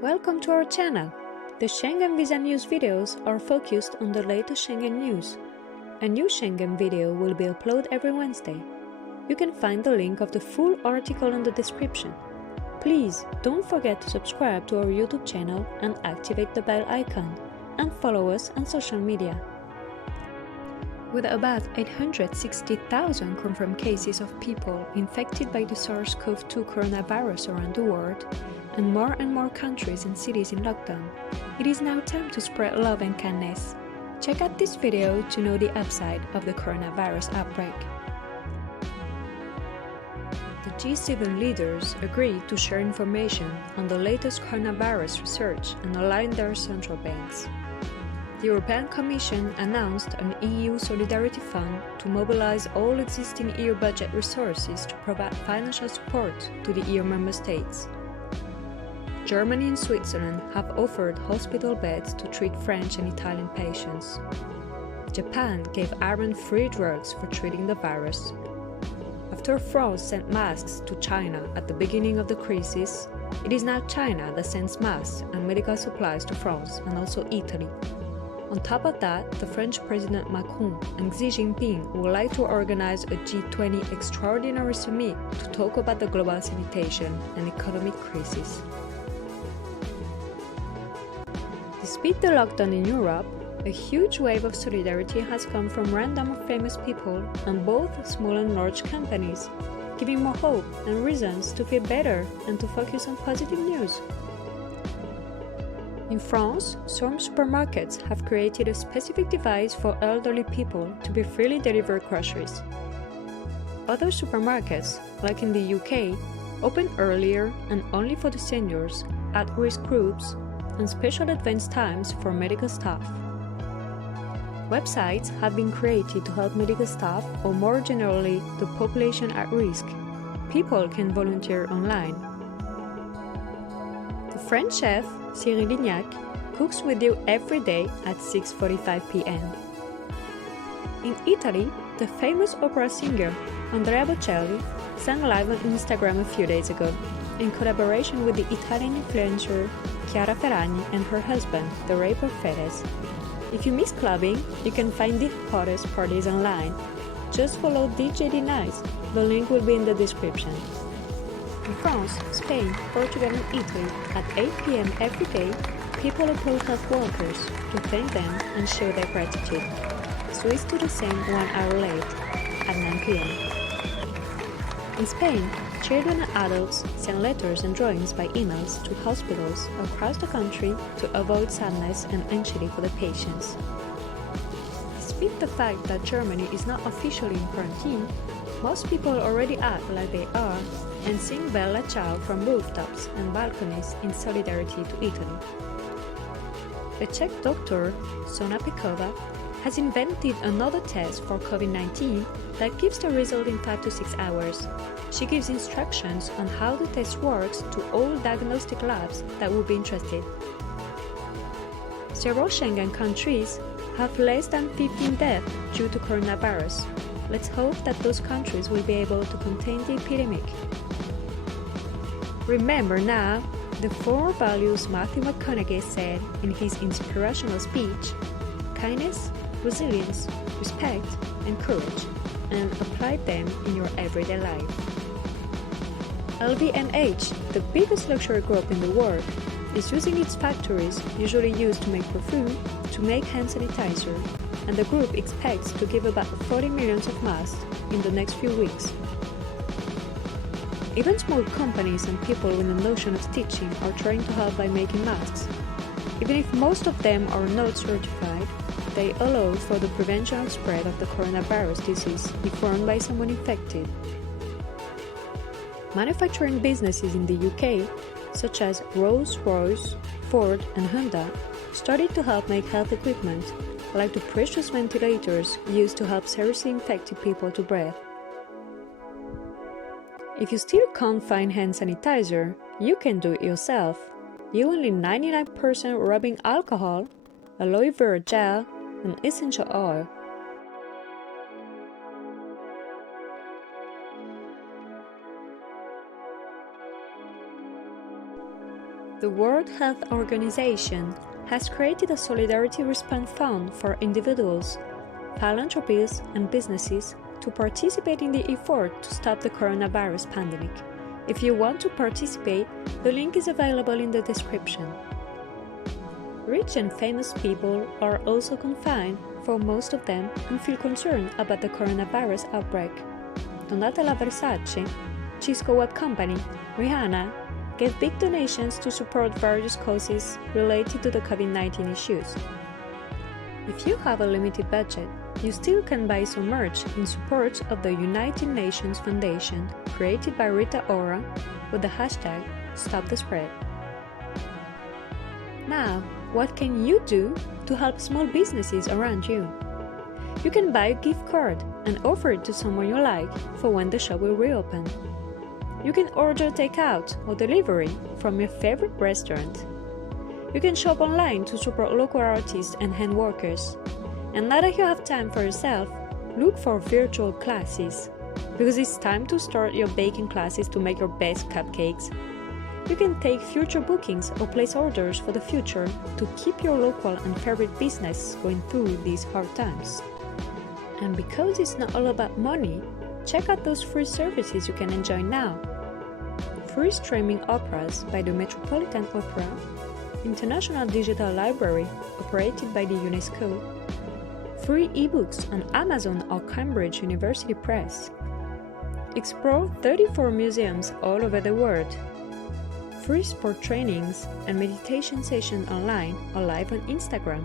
Welcome to our channel. The Schengen Visa News videos are focused on the latest Schengen news. A new Schengen video will be uploaded every Wednesday. You can find the link of the full article in the description. Please don't forget to subscribe to our YouTube channel and activate the bell icon, and follow us on social media. With about 860,000 confirmed cases of people infected by the SARS-CoV-2 coronavirus around the world, and more countries and cities in lockdown, it is now time to spread love and kindness. Check out this video to know the upside of the coronavirus outbreak. The G7 leaders agreed to share information on the latest coronavirus research and align their central banks. The European Commission announced an EU Solidarity Fund to mobilize all existing EU budget resources to provide financial support to the EU member states. Germany and Switzerland have offered hospital beds to treat French and Italian patients. Japan gave Iran free drugs for treating the virus. After France sent masks to China at the beginning of the crisis, it is now China that sends masks and medical supplies to France and also Italy. On top of that, the French President Macron and Xi Jinping would like to organize a G20 extraordinary summit to talk about the global sanitation and economic crisis. Despite the lockdown in Europe, a huge wave of solidarity has come from random famous people and both small and large companies, giving more hope and reasons to feel better and to focus on positive news. In France, some supermarkets have created a specific device for elderly people to be freely delivered groceries. Other supermarkets, like in the UK, open earlier and only for the seniors, at-risk groups, and special advance times for medical staff. Websites have been created to help medical staff, or more generally, the population at risk. People can volunteer online. The French chef, Cyril Lignac, cooks with you every day at 6:45 p.m. In Italy, the famous opera singer Andrea Bocelli sang live on Instagram a few days ago, in collaboration with the Italian influencer Chiara Ferragni and her husband, the rapper Fedez. If you miss clubbing, you can find the hottest parties online. Just follow DJ D-Nice, the link will be in the description. In France, Spain, Portugal and Italy, at 8 p.m. every day, people applaud health workers to thank them and show their gratitude. Swiss do the same 1 hour late, at 9 p.m. In Spain, children and adults send letters and drawings by emails to hospitals across the country to avoid sadness and anxiety for the patients. Despite the fact that Germany is not officially in quarantine, most people already act like they are and sing Bella Ciao from rooftops and balconies in solidarity to Italy. The Czech doctor, Sona Pekova, has invented another test for COVID-19 that gives the result in 5 to 6 hours. She gives instructions on how the test works to all diagnostic labs that would be interested. Several Schengen countries have less than 15 deaths due to coronavirus. Let's hope that those countries will be able to contain the epidemic. Remember now the 4 values Matthew McConaughey said in his inspirational speech: kindness, resilience, respect, and courage, and apply them in your everyday life. LVMH, the biggest luxury group in the world, is using its factories, usually used to make perfume, to make hand sanitizer, and the group expects to give about 40 million of masks in the next few weeks. Even small companies and people with a notion of stitching are trying to help by making masks. Even if most of them are not certified, they allow for the prevention of spread of the coronavirus disease if worn by someone infected. Manufacturing businesses in the UK, such as Rolls-Royce, Ford and Honda, started to help make health equipment, like the precious ventilators used to help seriously infected people to breathe. If you still can't find hand sanitizer, you can do it yourself. You only 99% rubbing alcohol, aloe vera gel, and essential oil. The World Health Organization has created a Solidarity Response Fund for individuals, philanthropies, and businesses to participate in the effort to stop the coronavirus pandemic. If you want to participate, the link is available in the description. Rich and famous people are also confined for most of them and feel concerned about the coronavirus outbreak. Donatella Versace, Cisco Web Company, Rihanna gave big donations to support various causes related to the COVID-19 issues. If you have a limited budget, you still can buy some merch in support of the United Nations Foundation created by Rita Ora with the hashtag #StopTheSpread. Now, what can you do to help small businesses around you? You can buy a gift card and offer it to someone you like for when the shop will reopen. You can order takeout or delivery from your favorite restaurant. You can shop online to support local artists and hand workers. And now that you have time for yourself, look for virtual classes, because it's time to start your baking classes to make your best cupcakes. You can take future bookings or place orders for the future to keep your local and favorite business going through these hard times. And because it's not all about money, check out those free services you can enjoy now. Free streaming operas by the Metropolitan Opera, International Digital Library operated by the UNESCO, free ebooks on Amazon or Cambridge University Press. Explore 34 museums all over the world. Free sport trainings and meditation sessions online or live on Instagram.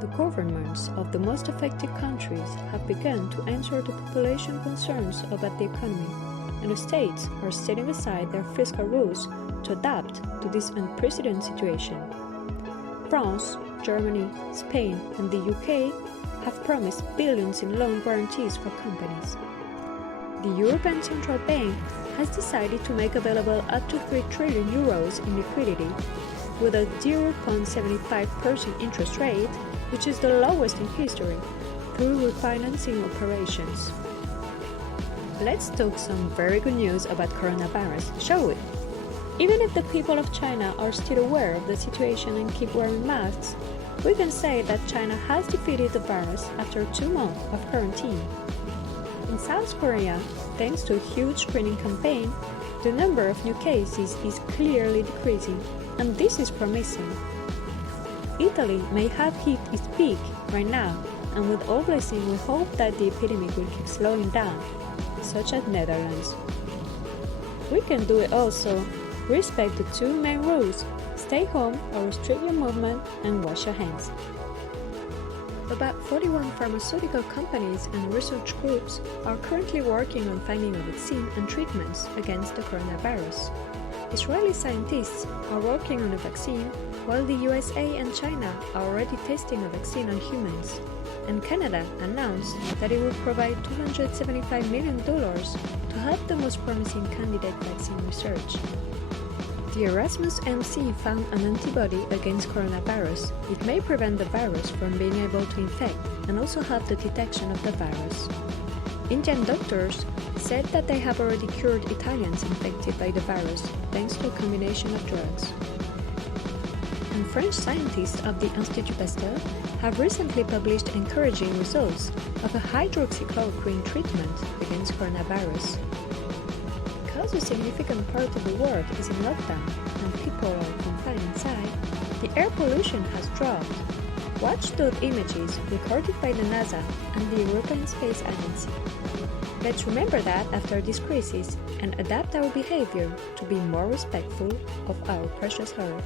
The governments of the most affected countries have begun to answer the population concerns about the economy, and the states are setting aside their fiscal rules to adapt to this unprecedented situation. France, Germany, Spain, and the UK have promised billions in loan guarantees for companies. The European Central Bank has decided to make available up to 3 trillion euros in liquidity, with a 0.75% interest rate, which is the lowest in history, through refinancing operations. Let's talk some very good news about coronavirus, shall we? Even if the people of China are still aware of the situation and keep wearing masks, we can say that China has defeated the virus after 2 months of quarantine. In South Korea, thanks to a huge screening campaign, the number of new cases is clearly decreasing, and this is promising. Italy may have hit its peak right now, and with all blessing we hope that the epidemic will keep slowing down, such as Netherlands. We can do it also. Respect the 2 main rules: stay home or restrict your movement, and wash your hands. About 41 pharmaceutical companies and research groups are currently working on finding a vaccine and treatments against the coronavirus. Israeli scientists are working on a vaccine, while the USA and China are already testing a vaccine on humans. And Canada announced that it would provide $275 million to help the most promising candidate vaccine research. The Erasmus MC found an antibody against coronavirus. It may prevent the virus from being able to infect and also help the detection of the virus. Indian doctors said that they have already cured Italians infected by the virus thanks to a combination of drugs. And French scientists of the Institut Pasteur have recently published encouraging results of a hydroxychloroquine treatment against coronavirus. Because a significant part of the world is in lockdown and people are confined inside, the air pollution has dropped. Watch those images recorded by the NASA and the European Space Agency. Let's remember that after this crisis and adapt our behavior to be more respectful of our precious Earth.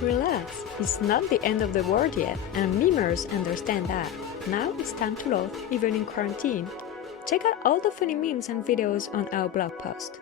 Relax, it's not the end of the world yet, and memers understand that. Now it's time to laugh, even in quarantine. Check out all the funny memes and videos on our blog post.